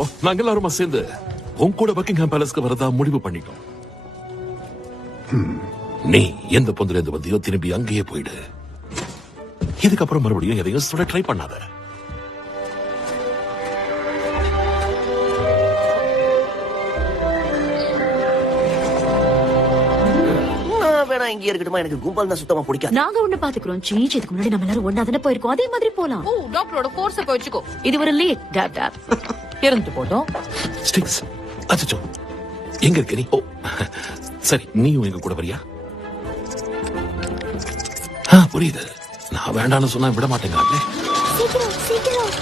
அப்புறம் நாங்க எல்லாருமா சேர்ந்து உன் கூட பக்கிங்ஹாம் பேலஸ்க்கு வரதா முடிவு பண்ணிட்டோம். நீ எந்த பொந்துல இருந்து வந்தியோ திரும்பி அங்கேயே போயிடு. இதுக்கப்புறம் மறுபடியும் எதையும் சொல்ல ட்ரை பண்ணாத. இங்க இருக்கட்டுமா? எனக்கு கும்பல் தான் சுத்தமா பிடிக்காது. நாங்க ஒண்ணு பாத்துக்கிறோம். சீச், இதுக்கு முன்னாடி நம்ம எல்லாரும் ஒண்ணா தானே போயிருக்கோம். அதே மாதிரி போலாம். ஓ, டாக்டரோட ஃபோர்ஸ வச்சுக்கோ. இது ஒரு லேட் டாட் இருந்து போட்டோம். ஸ்டிக்ஸ், அச்சச்சோ, எங்க இருக்க நீ? ஓ சரி, நீயும் எங்க கூட வரியா? புரியுது. நான் வேண்டாம்னு சொன்னா விட மாட்டேங்கிறாங்களே. சீக்கிரம் சீக்கிரம்.